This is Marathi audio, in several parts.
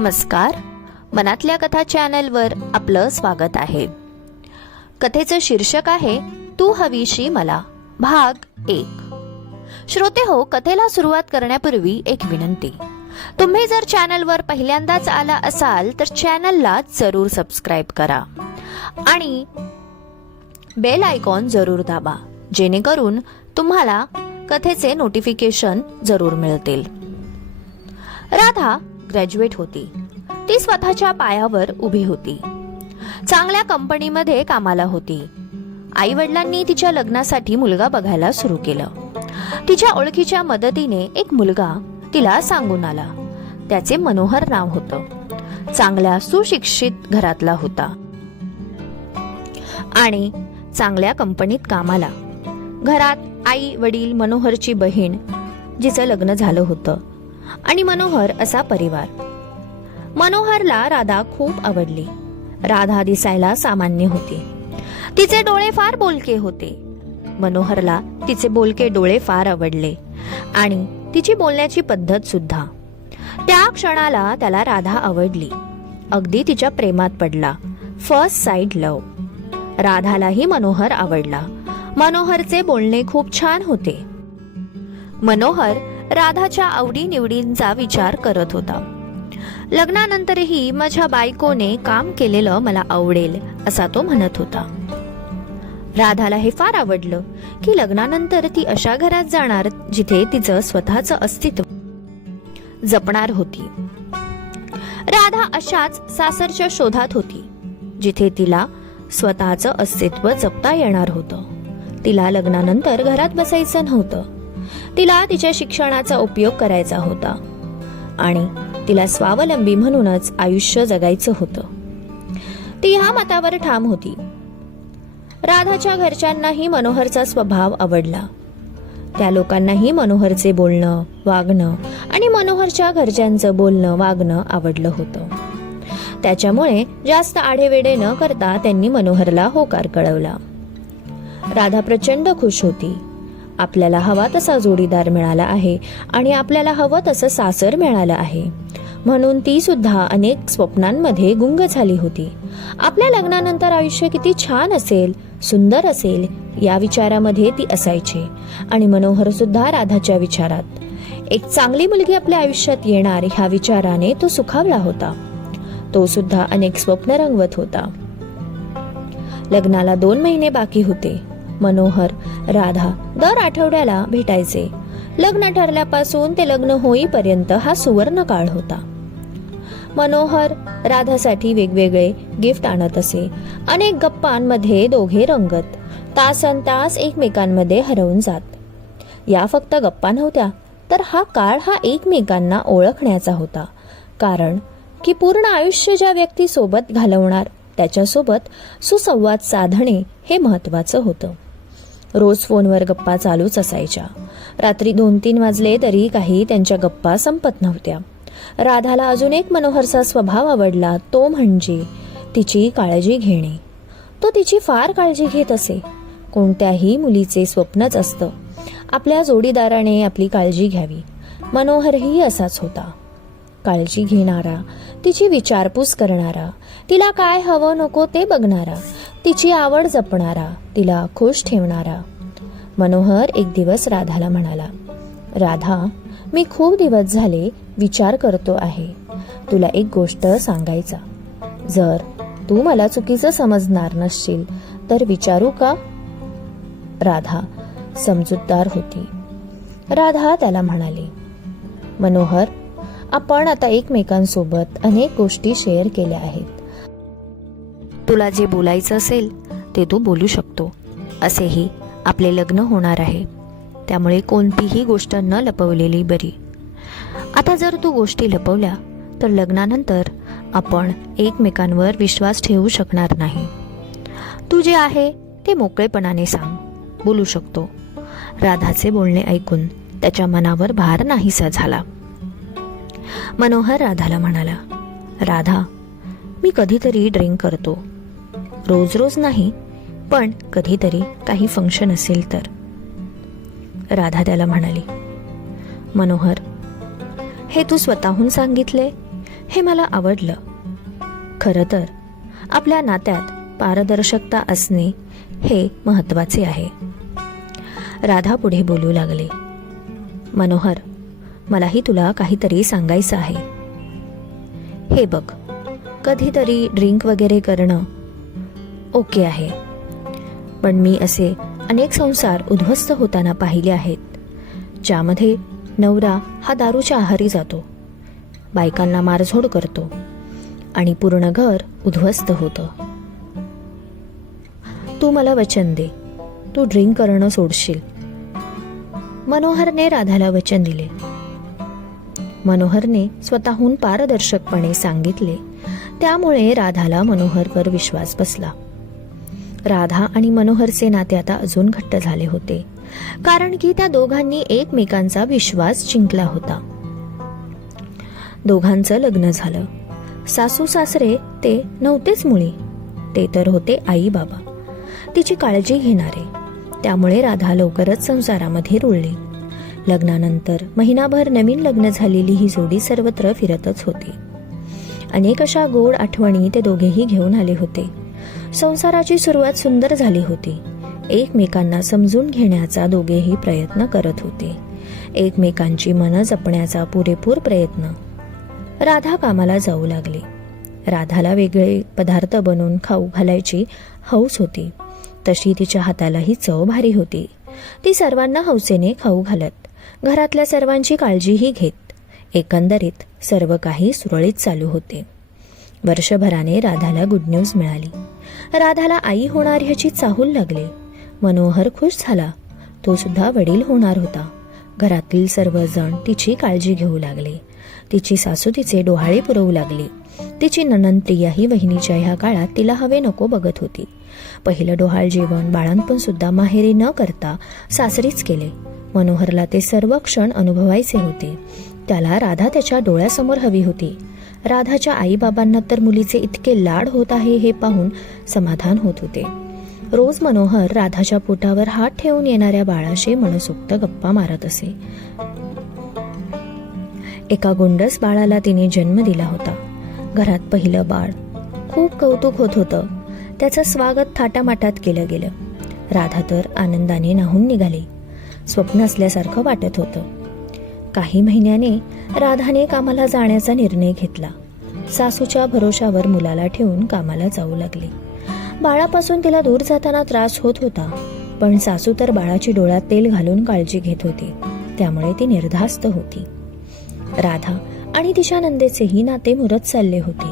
नमस्कार. मनातल्या कथा चॅनलवर आपलं स्वागत आहे. कथेचं शीर्षक आहे तू हवीशी मला. भाग एक. श्रोते हो कथेला सुरुवात करण्यापूर्वी एक विनंती. तुम्ही जर चॅनलवर पहिल्यांदाच आला असाल तर चॅनलला जरूर सबस्क्राईब करा. आणि बेल आयकॉन जरूर दाबा जेणेकरून तुम्हाला कथेचे नोटिफिकेशन जरूर मिळतील. राधा ग्रॅज्युएट होती. ती स्वतःच्या पायावर उभी होती. चांगल्या कंपनीमध्ये कामाला होती. आई वडिलांनी तिच्या लग्नासाठी मुलगा बघायला सुरू केलं. तिच्या ओळखीच्या मदतीने एक मुलगा तिला सांगून आला. त्याचे मनोहर नाव होतं. चांगल्या सुशिक्षित घरातला होता. आणि चांगल्या कंपनीत कामाला. घरात आई वडील मनोहरची बहीण जिचं लग्न झालं होतं. आणि मनोहर असा परिवार. मनोहरला राधा खूप आवडली. राधा दिसायला सामान्य होती. तिचे डोळे फार बोलके होते. मनोहरला तिचे बोलके डोळे फार आवडले आणि तिची बोलण्याची पद्धत सुद्धा. त्या क्षणाला त्याला राधा आवडली. अगदी तिच्या प्रेमात पडला. फर्स्ट साइड लव राधालाही मनोहर आवडला. मनोहरचे बोलणे खूप छान होते. मनोहर राधाच्या आवडीनिवडींचा विचार करत होता. लग्नानंतरही माझ्या बायकोने काम केलेलं मला आवडेल असा तो म्हणत होता. राधाला हे फार आवडलं की लग्नानंतर ती अशा घरात जाणार जिथे तिचं स्वतःचं अस्तित्व जपणार होती. राधा अशाच सासरच्या शोधात होती जिथे तिला स्वतःचं अस्तित्व जपता येणार होतं. तिला लग्नानंतर घरात बसायचं नव्हतं. तिला तिच्या शिक्षणाचा उपयोग करायचा होता. आणि तिला स्वावलंबी म्हणूनच आयुष्य जगायचं होतं. ती ह्या मतावर ठाम होती. राधाच्या घरच्यांनाही मनोहरचा स्वभाव आवडला. त्या लोकांनाही मनोहरचे बोलणं वागणं आणि मनोहरच्या घरच्यांचं बोलणं वागणं आवडलं होतं. त्याच्यामुळे जास्त आढेवेडे न करता त्यांनी मनोहरला होकार कळवला. राधा प्रचंड खुश होती. आपल्याला हवा तसा जोडीदार मिळाला आहे आणि आपल्याला हवं तसं सासर मिळालं आहे. म्हणून ती सुद्धा अनेक स्वप्नांमध्ये गुंग झाली होती. आपल्या लग्नानंतर आयुष्य किती छान असेल सुंदर असेल या विचारामध्ये ती असायची. आणि मनोहर सुद्धा राधाच्या विचारात. एक चांगली मुलगी आपल्या आयुष्यात येणार ह्या विचाराने तो सुखावला होता. तो सुद्धा अनेक स्वप्न रंगवत होता. लग्नाला दोन महिने बाकी होते. मनोहर राधा दर आठवड्याला भेटायचे. लग्न ठरल्यापासून ते लग्न होईपर्यंत हा सुवर्ण काळ होता. मनोहर राधासाठी वेगवेगळे गिफ्ट आणत असे. अनेक गप्पांमध्ये दोघे रंगत. तासन तास एकमेकांमध्ये हरवून जात. या फक्त गप्पा नव्हत्या तर हा काळ हा एकमेकांना ओळखण्याचा होता. कारण की पूर्ण आयुष्य ज्या व्यक्ती सोबत घालवणार त्याच्यासोबत सुसंवाद साधणे हे महत्वाचं होतं. रोज फोनवर गप्पा चालूच असायच्या. रात्री दोन तीन वाजले तरी काही त्यांच्या गप्पा संपत नव्हत्या. राधाला अजून एक मनोहरचा स्वभाव आवडला तो म्हणजे तिची काळजी घेणे. तो तिची फार काळजी घेत असे. कोणत्याही मुलीचे स्वप्नच असतं. आपल्या जोडीदाराने आपली काळजी घ्यावी. मनोहरही असाच होता. काळजी घेणारा तिची विचारपूस करणारा तिला काय हवं नको ते बघणारा तिची आवड जपणारा तिला खुश ठेवणारा. मनोहर एक दिवस राधाला म्हणाला राधा मी खूप दिवस झाले विचार करतो आहे. तुला एक गोष्ट सांगायचा. जर तू मला चुकीचं समजणार नसशील तर विचारू का? राधा समजूतदार होती. राधा त्याला म्हणाली मनोहर आपण आता एकमेकांसोबत अनेक गोष्टी शेअर केल्या आहेत. तुला जे बोलायचं असेल ते तू बोलू शकतो. असेही आपले लग्न होणार आहे. त्यामुळे कोणतीही गोष्ट न लपवलेली बरी. आता जर तू गोष्टी लपवल्या तर लग्नानंतर आपण एकमेकांवर विश्वास ठेवू शकणार नाही. तू जे आहे ते मोकळेपणाने सांग. बोलू शकतो. राधाचे बोलणे ऐकून त्याच्या मनावर भार नाहीसा झाला. मनोहर राधाला म्हणाला राधा मी कधीतरी ड्रिंक करतो. रोज रोज नाही पण कधीतरी काही फंक्शन असेल तर. राधा त्याला म्हणाली मनोहर हे तू स्वतःहून सांगितले? हे मला आवडलं. खरं तर आपल्या नात्यात पारदर्शकता असणे हे महत्त्वाचे आहे. राधा पुढे बोलू लागले मनोहर मलाही तुला काहीतरी सांगायचं आहे. हे बघ कधीतरी ड्रिंक वगैरे करणं ओके आहे. पण मी असे अनेक संसार उद्ध्वस्त होताना पाहिले आहेत. ज्यामध्ये नवरा हा दारूच्या आहारी जातो. बायकांना मारझोड करतो. आणि पूर्ण घर उद्ध्वस्त होतं. तू मला वचन दे. तू ड्रिंक करणं सोडशील. मनोहरने राधाला वचन दिले. मनोहरने स्वतःहून पारदर्शकपणे सांगितले. त्यामुळे राधाला मनोहरवर विश्वास बसला. राधा आणि मनोहरचे नाते आता अजून घट्ट झाले होते. कारण की त्या दोघांनी एकमेकांचा विश्वास जिंकला होता. दोघांचं लग्न झालं. सासू सासरे ते नव्हतेच मुळी. ते तर होते आई बाबा. तिची काळजी घेणारे. त्यामुळे राधा लवकरच संसारामध्ये रुळली. लग्नानंतर महिनाभर नवीन लग्न झालेली ही जोडी सर्वत्र फिरतच होती. अनेक अशा गोड आठवणी ते दोघेही घेऊन आले होते. संसाराची सुरुवात सुंदर झाली होती. एकमेकांना समजून घेण्याचा दोघेही प्रयत्न करत होते. एकमेकांची मनं जपण्याचा पुरेपूर प्रयत्न. राधा कामाला जाऊ लागली. राधाला वेगळे पदार्थ बनवून खाऊ घालायची हौस होती. तशी तिच्या हातालाही चव भारी होती. ती सर्वांना हौसेने खाऊ घालत. घरातल्या सर्वांची काळजीही घेत. एकंदरीत सर्व काही सुरळीत चालू होते. वर्षभराने राधाला गुड न्यूज मिळाली. राधाला आई होणार ह्याची चाहूल लागली. मनोहर खुश झाला. तो सुद्धा वडील होणार होता. घरातील सर्वजण तिची काळजी घेऊ लागले. तिची सासू तिचे डोहाळे पुरवू लागली. तिची ननंद याही वहिनीच्या ह्या काळात तिला हवे नको बघत होती. पहिलं डोहाळ जेवण बाळांपण सुद्धा माहेरी न करता सासरीच केले. मनोहरला ते सर्व क्षण अनुभवायचे होते. त्याला राधा त्याच्या डोळ्यासमोर हवी होती. राधाच्या आईबाबांना तर मुलीचे इतके लाड होत आहे हे पाहून समाधान होत होते. रोज मनोहर राधाच्या पोटावर हात ठेवून येणाऱ्या बाळाशी मनसोक्त गप्पा मारत असे. एका गोंडस बाळाला तिने जन्म दिला होता. घरात पहिलं बाळ. खूप कौतुक होत होतं. त्याचं स्वागत थाटामाटात केलं गेलं. राधा तर आनंदाने नाहून निघाली. स्वप्न असल्यासारखं वाटत होतं. काही महिन्याने राधाने कामाला जाण्याचा निर्णय घेतला. सासूच्या भरोशावर मुलाला ठेवून कामाला जाऊ लागली. बाळापासून तिला दूर जाताना त्रास होत होता पण सासू तर बाळाची डोळ्यात तेल घालून काळजी घेत होती त्यामुळे ती निर्धास्त होती. राधा आणि तिच्या नंदेचेही नाते मुरत चालले होते.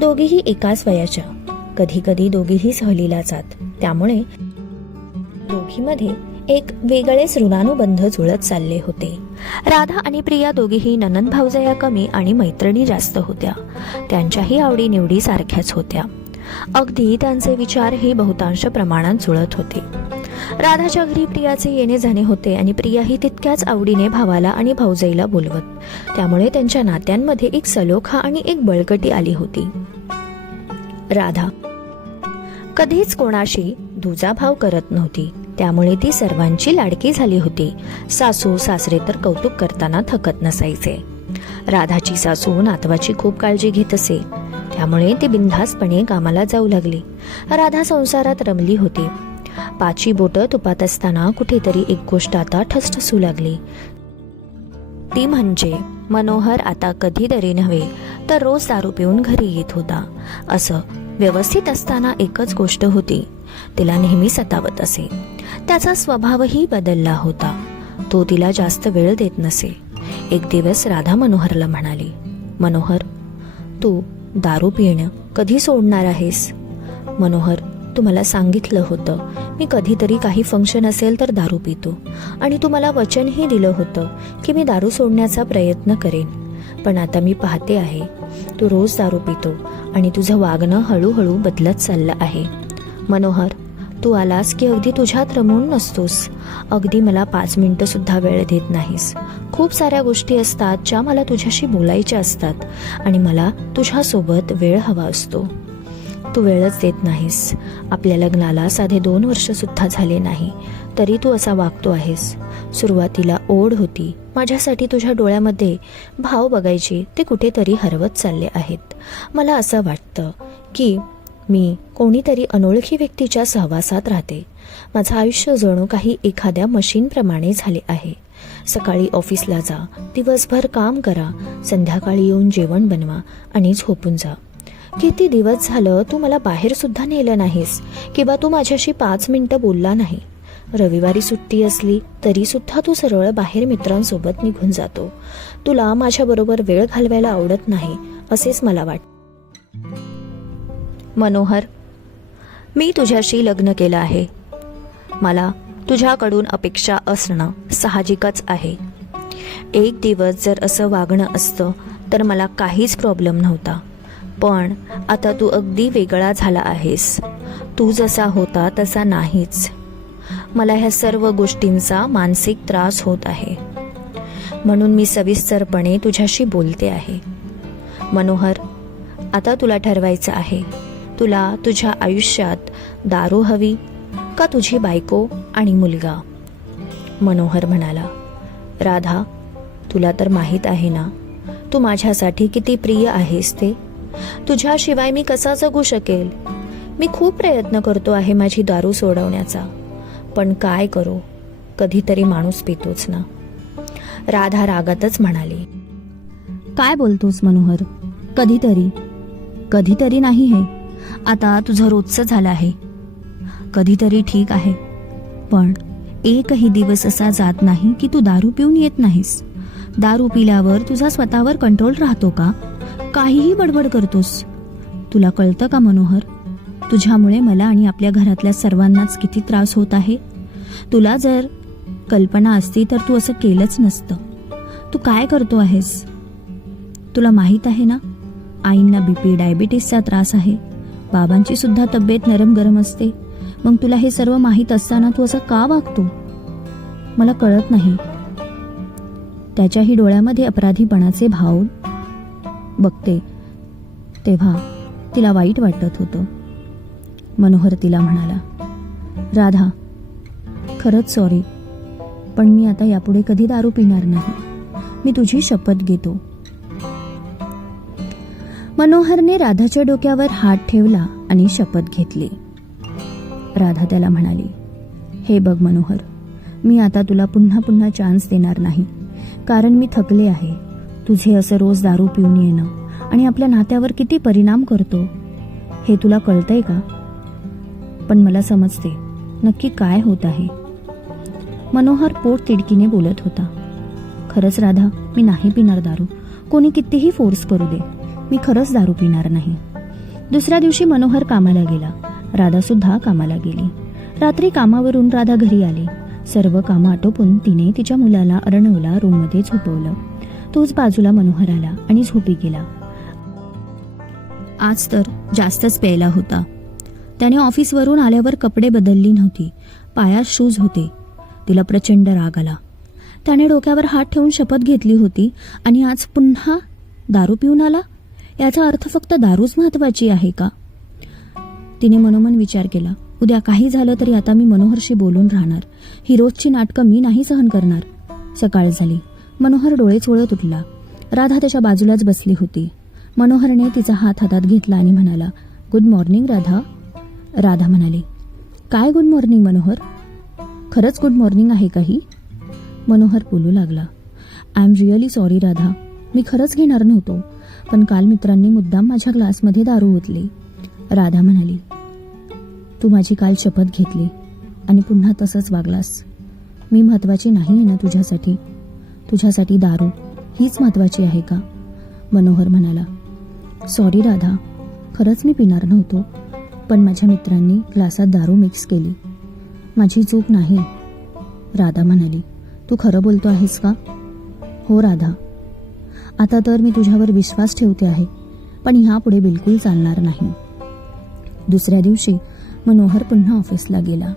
दोघीही एकाच वयाच्या. कधी कधी दोघीही सहलीला जात. त्यामुळे दोघीमध्ये एक वेगळेच ऋणानुबंध जुळत चालले होते. राधा आणि प्रिया दोघीही ननंद भावजया कमी आणि मैत्रिणी जास्त होत्या. त्यांच्याही आवडीनिवडी सारख्याच होत्या. अगदी त्यांचे विचारही बहुतांश प्रमाणात जुळत होते. राधाच्या घरी प्रियाचे येणे जाणे होते आणि प्रियाही तितक्याच आवडीने भावाला आणि भाऊजाईला बोलवत. त्यामुळे त्यांच्या नात्यांमध्ये एक सलोखा आणि एक बळकटी आली होती. राधा कधीच कोणाशी दुजाभाव करत नव्हती. त्यामुळे ती सर्वांची लाडकी झाली होती. सासू सासरे तर कौतुक करताना थकत नसायचे. राधाची सासू नातवाची खूप काळजी घेत असे. त्यामुळे ती बिनधास्तपणे कामाला जाऊ लागली. राधा संसारात रमली होती. पाची बोटं तुपात असताना कुठेतरी एक गोष्ट आता ठसठसू लागली. ती म्हणजे मनोहर आता कधीतरी नव्हे तर रोज दारू पिऊन घरी येत होता. असं व्यवस्थित असताना एकच गोष्ट होती. तिला नेहमी सतावत असे. त्याचा स्वभावही बदलला होता. तो तिला जास्त वेळ देत नसे. एक दिवस राधा मनोहरला म्हणाली मनोहर तू दारू पिणं कधी सोडणार आहेस? मनोहर तू मला सांगितलं होतं मी कधीतरी काही फंक्शन असेल तर दारू पितो. आणि तू मला वचनही दिलं होतं की मी दारू सोडण्याचा प्रयत्न करेन. पण आता मी पाहते आहे तू रोज दारू पितो आणि तुझं वागणं हळूहळू बदलत चाललं आहे. मनोहर तू आलास की अगदी तुझ्यात रमून नसतोस. अगदी मला पाच मिनटंसुद्धा वेळ देत नाहीस. खूप साऱ्या गोष्टी असतात ज्या मला तुझ्याशी बोलायच्या असतात आणि मला तुझ्यासोबत वेळ हवा असतो. तू वेळच देत नाहीस. आपल्या लग्नाला साधे दोन वर्ष सुद्धा झाले नाही. तरी तू असा वागतो आहेस. सुरुवातीला ओढ होती. माझ्यासाठी तुझ्या डोळ्यामध्ये भाव बघायचे ते कुठेतरी हरवत चालले आहेत. मला असं वाटतं की मी कोणीतरी अनोळखी व्यक्तीच्या सहवासात राहते. माझं आयुष्य जणू काही एखाद्या मशीनप्रमाणे झाले आहे. सकाळी ऑफिसला जा दिवसभर काम करा संध्याकाळी येऊन जेवण बनवा आणि झोपून जा. किती दिवस झालं तू मला बाहेर सुद्धा नेलं नाहीस किंवा तू माझ्याशी पाच मिनिटं बोलला नाही. रविवारी सुट्टी असली तरी सुद्धा तू सरळ बाहेर मित्रांसोबत निघून जातो. तुला माझ्याबरोबर वेळ घालवायला आवडत नाही असेच मला वाटतं. मनोहर मी तुझ्याशी लग्न केलं आहे. मला तुझ्याकडून अपेक्षा असणं साहजिकच आहे. एक दिवस जर असं वागणं असतं तर मला काहीच प्रॉब्लेम नव्हता. पण आता तू अगदी वेगळा झाला आहेस. तू जसा होता तसा नाहीच. मला ह्या सर्व गोष्टींचा मानसिक त्रास होत आहे. म्हणून मी सविस्तरपणे तुझ्याशी बोलते आहे. मनोहर आता तुला ठरवायचं आहे. तुला तुझ्या आयुष्यात दारू हवी का तुझी बायको आणि मुलगा? मनोहर म्हणाला राधा तुला तर माहीत आहे ना तू माझ्यासाठी किती प्रिय आहेस ते? तुझ्याशिवाय मी कसा जगू शकेल? मी खूप प्रयत्न करतो आहे माझी दारू सोडवण्याचा पण काय करू? कधीतरी माणूस पितोच ना. राधा रागातच म्हणाली काय बोलतोस मनोहर? कधीतरी? कधीतरी नाही हे. आता तुझं रोजचं झालं आहे. कधीतरी ठीक आहे. पण एकही दिवस असा जात नाही की तू दारू पिऊन येत नाहीस. दारू पिल्यावर तुझा स्वतःवर कंट्रोल राहतो का? काहीही बडबड करतोस. तुला कळतं का मनोहर? तुझ्यामुळे मला आणि आपल्या घरातल्या सर्वांनाच किती त्रास होत आहे? तुला जर कल्पना असती तर तू असं केलंच नसतं. तू काय करतो आहेस? तुला माहीत आहे ना आईंना बीपी डायबिटीसचा त्रास आहे. बाबांची सुद्धा तब्येत नरम गरम असते. मग तुला हे सर्व माहीत असताना तू असा का वागतो? मला कळत नाही. त्याच्याही डोळ्यामध्ये अपराधीपणाचे भाव बघते. तेव्हा तिला वाईट वाटत होतं. मनोहर तिला म्हणाला राधा खरंच सॉरी पण मी आता यापुढे कधी दारू पिणार नाही. मी तुझी शपथ घेतो. मनोहरने राधाच्या डोक्यावर हात ठेवला आणि शपथ घेतली. राधा त्याला म्हणाली हे बघ मनोहर मी आता तुला पुन्हा पुन्हा चान्स देणार नाही. कारण मी थकले आहे. तुझे असं रोज दारू पिऊन येणं आणि आपल्या नात्यावर किती परिणाम करतो हे तुला कळतंय का? पण मला समजते नक्की काय होत आहे. मनोहर पोट तिडकीने बोलत होता खरंच राधा मी नाही पिणार दारू. कोणी कितीही फोर्स करू दे. मी खरंच दारू पिणार नाही. दुसऱ्या दिवशी मनोहर कामाला गेला. राधा सुद्धा कामाला गेली. रात्री कामावरून राधा घरी आली. सर्व कामं आटोपून तिने तिच्या मुलाला अर्णवला रूममध्ये झोपवलं. तोच बाजूला मनोहर आला आणि झोपी गेला. आज तर जास्तच प्यायला होता. त्याने ऑफिसवरून आल्यावर कपडे बदलली नव्हती. पायात शूज होते. तिला प्रचंड राग आला. त्याने डोक्यावर हात ठेवून शपथ घेतली होती आणि आज पुन्हा दारू पिऊन आला? याचा अर्थ फक्त दारूच महत्वाची आहे का? तिने मनोमन विचार केला. उद्या काही झालं तरी आता मी मनोहरशी बोलून राहणार. ही रोजची नाटकं मी नाही सहन करणार. सकाळ झाली. मनोहर डोळे चोळत उठला. राधा त्याच्या बाजूलाच बसली होती. मनोहरने तिचा हात हातात घेतला आणि म्हणाला गुड मॉर्निंग राधा. राधा म्हणाली काय गुड मॉर्निंग मनोहर? खरंच गुड मॉर्निंग आहे काही मनोहर बोलू लागला I am really sorry Radha. मी खरंच घेणार नव्हतो. पण काल मित्रांनी मुद्दाम माझ्या ग्लासमध्ये दारू ओतली. राधा म्हणाली तू माझी काल शपथ घेतली आणि पुन्हा तसंच वागलास. मी महत्वाची नाही आहे ना तुझ्यासाठी? तुझ्यासाठी दारू हीच महत्वाची आहे का? मनोहर म्हणाला सॉरी राधा खरंच मी पिणार नव्हतो पण माझ्या मित्रांनी ग्लासात दारू मिक्स केली. माझी चूक नाही. राधा म्हणाली तू खरं बोलतो आहेस का? हो राधा आता तर मी तुझ्यावर विश्वास ठेवते आहे पण ह्यापुढे बिलकुल चालणार नाही. दुसऱ्या दिवशी मनोहर पुन्हा ऑफिसला गेला.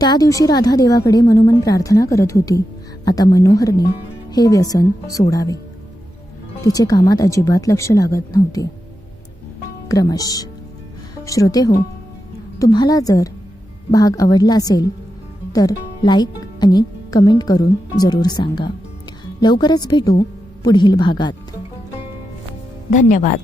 त्या दिवशी राधा देवाकडे मनोमन प्रार्थना करत होती. आता मनोहरने हे व्यसन सोडावे. तिचे कामात अजिबात लक्ष लागत नव्हते. क्रमश श्रोते हो तुम्हाला जर भाग आवडला असेल तर लाईक आणि कमेंट करून जरूर सांगा. लवकरच भेटू पुढील भागात. धन्यवाद.